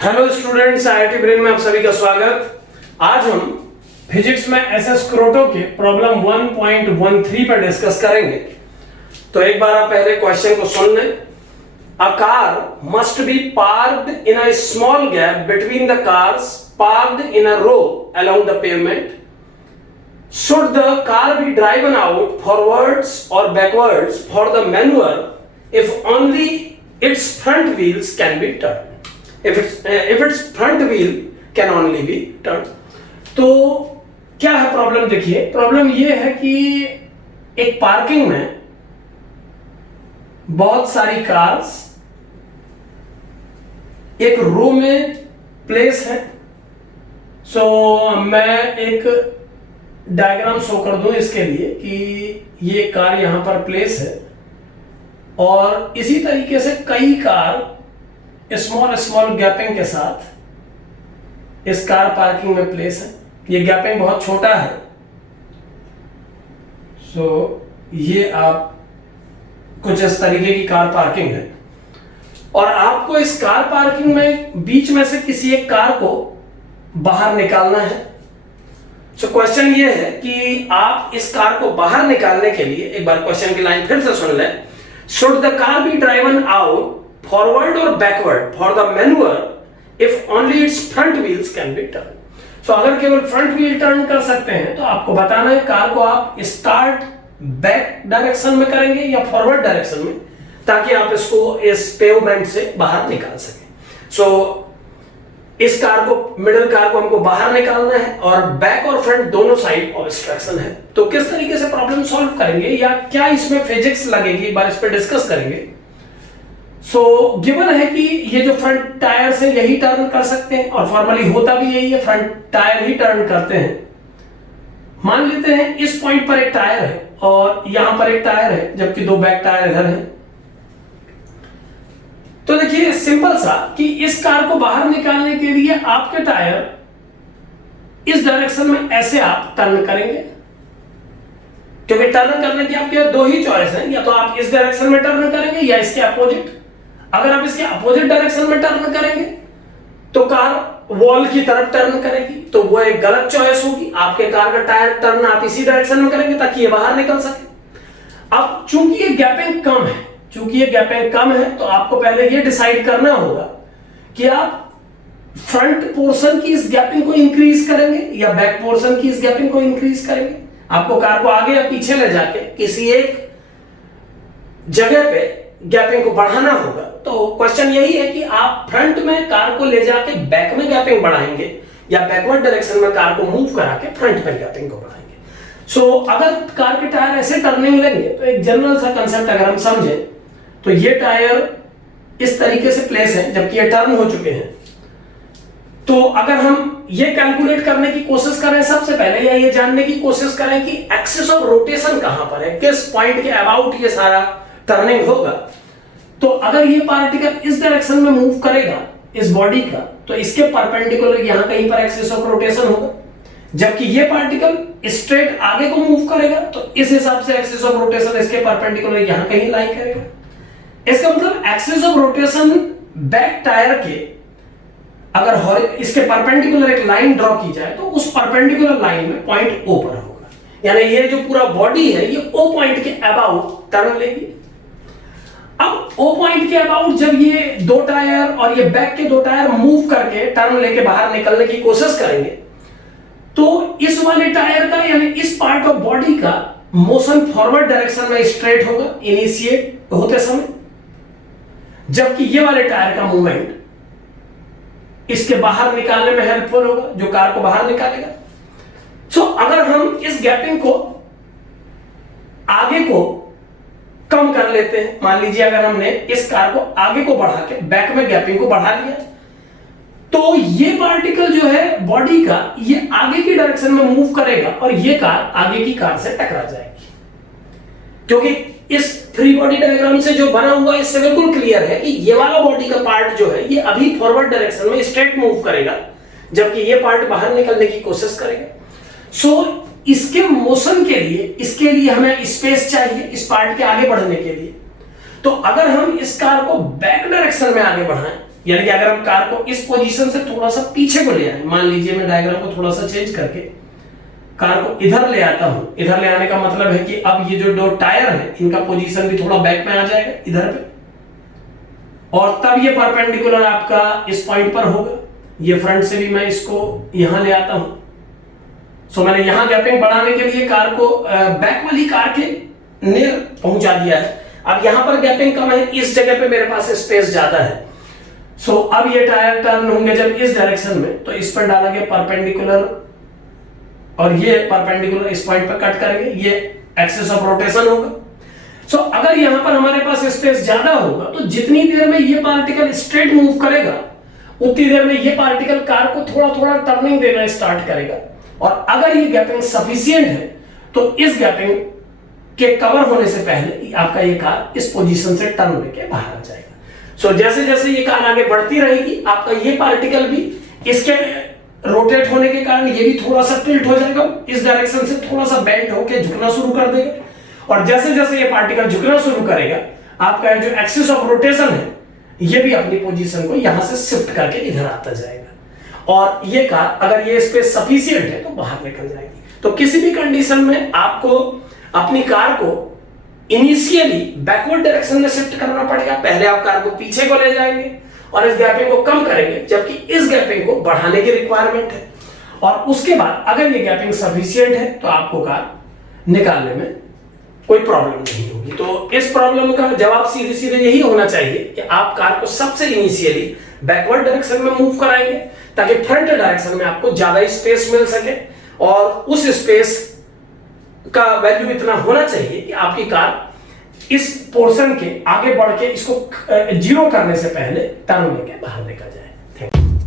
Hello students, IIT brain में आप सभी का स्वागत। आज हम फिजिक्स में एसएस क्रोटो के प्रॉब्लम 1.13 पर डिस्कस करेंगे। तो एक बार आप पहले क्वेश्चन को सुन लें। A car must be parked in a small gap between the cars parked in a row along the pavement. Should the car be driven out forwards or backwards for the maneuver if only its front wheels can be turned? If its front wheel can only be turned. तो क्या है problem? देखिए, problem ये है कि एक parking में बहुत सारी कार्स एक रो में प्लेस है। मैं एक डायग्राम शो कर दूं इसके लिए कि ये कार यहां पर प्लेस है और इसी तरीके से कई कार स्मॉल गैपिंग के साथ इस कार पार्किंग में प्लेस है। ये गैपिंग बहुत छोटा है। ये आप कुछ इस तरीके की कार पार्किंग है और आपको इस कार पार्किंग में बीच में से किसी एक कार को बाहर निकालना है। क्वेश्चन ये है कि आप इस कार को बाहर निकालने के लिए, एक बार क्वेश्चन की लाइन फिर से सुन लें। Should the car be driven out forward और backward for the manoeuvre if only it's front wheels can be turn. अगर केवल फ्रंट व्हील टर्न कर सकते हैं तो आपको बताना है कार को आप स्टार्ट बैक डायरेक्शन में करेंगे या फॉरवर्ड डायरेक्शन में, ताकि आप इसको इस पेवमेंट से बाहर निकाल सकें। इस कार को, मिडिल कार को हमको बाहर निकालना है और बैक और फ्रंट दोनों साइड ऑब्स्ट्रक्शन है। तो किस तरीके से प्रॉब्लम सॉल्व करेंगे या क्या इसमें फिजिक्स लगेगी, एक बार इस पर डिस्कस करेंगे। गिवन है कि ये जो फ्रंट टायर से यही टर्न कर सकते हैं और फॉर्मली होता भी यही है, फ्रंट टायर ही टर्न करते हैं। मान लेते हैं इस पॉइंट पर एक टायर है और यहां पर एक टायर है, जबकि दो बैक टायर इधर है। तो देखिए सिंपल सा कि इस कार को बाहर निकालने के लिए आपके टायर इस डायरेक्शन में ऐसे आप टर्न करेंगे, क्योंकि टर्न करने की आपके दो ही चॉइस है, या तो आप इस डायरेक्शन में टर्न करेंगे या इसके अपोजिट। अगर आप इसके अपोजिट डायरेक्शन में टर्न करेंगे तो कार वॉल की तरफ टर्न करेगी, तो वो एक गलत चॉइस होगी। आपके कार का टायर टर्न आप इसी डायरेक्शन में करेंगे ताकि ये बाहर निकल सके। अब चूंकि ये गैपिंग कम है तो आपको पहले ये डिसाइड करना होगा कि आप फ्रंट पोर्शन की इस गैपिंग को इंक्रीज करेंगे या बैक पोर्शन की इस गैपिंग को इंक्रीज करेंगे। आपको कार को आगे या पीछे ले जाके किसी एक जगह पे गैपिंग को बढ़ाना होगा। तो क्वेश्चन यही है कि आप फ्रंट में कार को ले जाके बैक में गैपिंग बढ़ाएंगे या बैकवर्ड डायरेक्शन में कार को मूव करा के फ्रंट में गैपिंग को बढ़ाएंगे। अगर कार के टायर ऐसे टर्निंग लेंगे तो एक जनरल सा कंसेप्ट अगर हम समझें तो ये टायर इस तरीके से प्लेस है जबकि ये टर्न हो चुके हैं। तो अगर हम ये कैलकुलेट करने की कोशिश करें सबसे पहले, या ये जानने की कोशिश करें कि एक्सिस ऑफ रोटेशन कहां पर है, किस पॉइंट के अबाउट ये सारा टर्निंग होगा, तो अगर ये पार्टिकल इस डायरेक्शन में मूव करेगा इस बॉडी का, तो इसके परपेंडिकुलर यहां कहीं पर एक्सिस ऑफ रोटेशन होगा। जबकि ये पार्टिकल स्ट्रेट आगे को मूव करेगा तो इस हिसाब से एक्सिस ऑफ रोटेशन इसके परपेंडिकुलर यहां कहीं लाई करेगा। इसका मतलब axis of rotation back tyre के अगर इसके परपेंडिकुलर एक लाइन ड्रॉ की जाए तो उस परपेंडिकुलर लाइन में पॉइंट ओ पर होगा, यानी ये जो पूरा बॉडी है ये ओ पॉइंट के अबाउट टर्न लेगी। अब ओ पॉइंट के अबाउट जब ये दो टायर और ये बैक के दो टायर मूव करके टर्न लेके बाहर निकलने की कोशिश करेंगे तो इस वाले टायर का, यानी इस पार्ट ऑफ बॉडी का मोशन फॉरवर्ड डायरेक्शन में स्ट्रेट होगा इनिशिएट होते समय, जबकि ये वाले टायर का मूवमेंट इसके बाहर निकालने में हेल्पफुल होगा, जो कार को बाहर निकालेगा। अगर हम इस गैपिंग को आगे को कम कर लेते हैं, मान लीजिए अगर हमने इस कार को आगे को बढ़ा के बैक में गैपिंग को बढ़ा लिया, तो ये पार्टिकल जो है बॉडी का ये आगे की डायरेक्शन में मूव करेगा और ये कार आगे की कार से टकरा जाएगी। क्योंकि इस फ्री बॉडी डायग्राम से जो बना हुआ इससे बिल्कुल क्लियर है कि ये वाला बॉडी का पार्ट जो है ये अभी फॉरवर्ड डायरेक्शन में स्ट्रेट मूव करेगा, जबकि ये पार्ट बाहर निकलने की कोशिश करेगा। इसके मोशन के लिए, इसके लिए हमें स्पेस चाहिए इस पार्ट के आगे बढ़ने के लिए। तो अगर हम इस कार को बैक डायरेक्शन में आगे बढ़ाएं यानी कि अगर हम कार को इस पोजीशन से थोड़ा सा पीछे को ले आए, मान लीजिए मैं डायग्राम को थोड़ा सा चेंज करके कार को इधर ले आता हूं। इधर ले आने का मतलब है कि अब ये जो दो टायर है इनका पोजीशन भी थोड़ा बैक में आ जाएगा इधर पे, और तब ये परपेंडिकुलर आपका इस पॉइंट पर होगा। ये फ्रंट से भी मैं इसको यहां ले आता हूं। सो मैंने यहां गैपिंग बढ़ाने के लिए कार को बैक वाली कार के नियर पहुंचा दिया है। अब यहां पर गैपिंग कम है, इस जगह पे मेरे पास स्पेस ज्यादा है। सो अब ये टायर टर्न होंगे जब इस डायरेक्शन में, तो इस पर डाला गया परपेंडिकुलर, और ये परपेंडिकुलर इस पॉइंट पर कट करेंगे, ये एक्सिस ऑफ रोटेशन होगा। सो अगर यहां पर हमारे पास स्पेस ज्यादा होगा तो जितनी देर में ये पार्टिकल स्ट्रेट मूव करेगा उतनी देर में ये पार्टिकल कार को थोड़ा थोड़ा टर्निंग देना स्टार्ट करेगा। और अगर ये गैपिंग सफिशिएंट है तो इस गैपिंग के कवर होने से पहले आपका ये कार इस पोजीशन से टर्न लेके बाहर आ जाएगा। सो जैसे जैसे ये कार आगे बढ़ती रहेगी आपका ये पार्टिकल भी इसके रोटेट होने के कारण ये भी थोड़ा सा टिल्ट हो जाएगा, इस डायरेक्शन से थोड़ा सा बेंड होके झुकना शुरू कर देगा। और जैसे जैसे ये पार्टिकल झुकना शुरू करेगा आपका जो एक्सिस ऑफ रोटेशन है ये भी अपनी पोजीशन को यहां से शिफ्ट करके इधर आता जाएगा, और ये कार अगर ये स्पेस सफिशिएंट है तो बाहर निकल जाएगी। तो किसी भी कंडीशन में आपको अपनी कार को इनिशियली बैकवर्ड डायरेक्शन में शिफ्ट करना पड़ेगा। पहले आप कार को पीछे को ले जाएंगे और इस गैपिंग को कम करेंगे, जबकि इस गैपिंग को बढ़ाने की रिक्वायरमेंट है। और उसके बाद अगर ये गैपिंग सफिशिएंट है तो आपको कार निकालने में कोई प्रॉब्लम नहीं होगी। तो इस प्रॉब्लम का जवाब सीधे सीधे यही होना चाहिए कि आप कार को सबसे इनिशियली बैकवर्ड डायरेक्शन में मूव कराएंगे ताकि फ्रंट डायरेक्शन में आपको ज्यादा स्पेस मिल सके, और उस स्पेस का वैल्यू इतना होना चाहिए कि आपकी कार इस पोर्शन के आगे बढ़ के इसको जीरो करने से पहले टर्न लेके बाहर निकल जाए। Thank you.